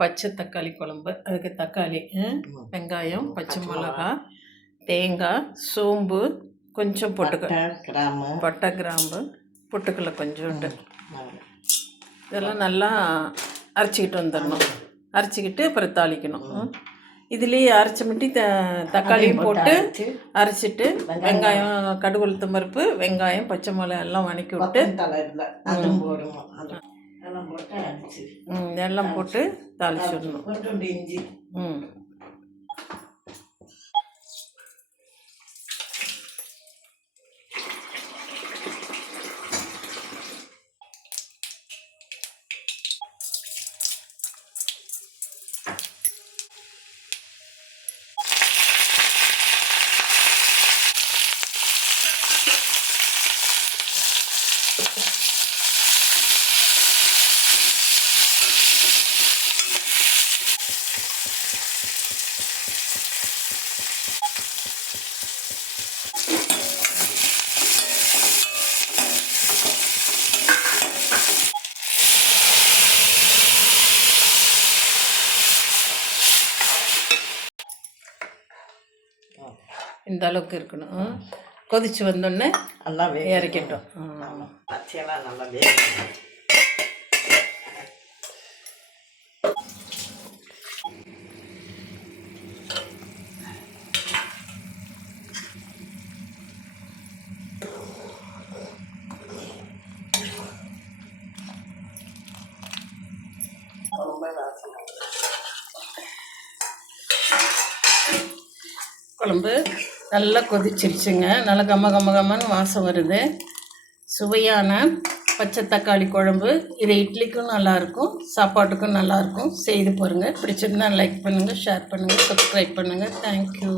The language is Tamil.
பச்சை தக்காளி குழம்பு. அதுக்கு தக்காளி, வெங்காயம், பச்சை மிளகா, தேங்காய், சோம்பு, கொஞ்சம் பட்டை, கிராம்பு, பொட்டுக்கடலை கொஞ்சோண்டு, இதெல்லாம் நல்லா அரைச்சிக்கிட்டு வந்துடணும். அரைச்சிக்கிட்டு அப்புறம் தாளிக்கணும். இதுலேயே அரைச்ச மட்டி தக்காளியும் போட்டு அரைச்சிட்டு வெங்காயம், கடுகு, உளுத்தம் பருப்பு, வெங்காயம், பச்சை மிளகாய் எல்லாம் வதக்கி விட்டு எல்லாம் போட்டு தாளிச்சிடணும். இஞ்சி இந்த அளவுக்கு இருக்கணும். கொதிச்சு வந்தோடனே நல்லா இறக்கிட்டோம். பச்சையெல்லாம் நல்லா வேகணும். குழம்பு நல்லா கொதிச்சிருச்சுங்க. நல்லா கம்மன்னு வாசம் வருது. சுவையான பச்சை தக்காளி குழம்பு. இது இட்லிக்கும் நல்லாயிருக்கும், சாப்பாட்டுக்கும் நல்லாயிருக்கும். செய்து பாருங்கள். பிடிச்சிருந்தா லைக் பண்ணுங்கள், ஷேர் பண்ணுங்கள், சப்ஸ்கிரைப் பண்ணுங்கள். தேங்க்யூ.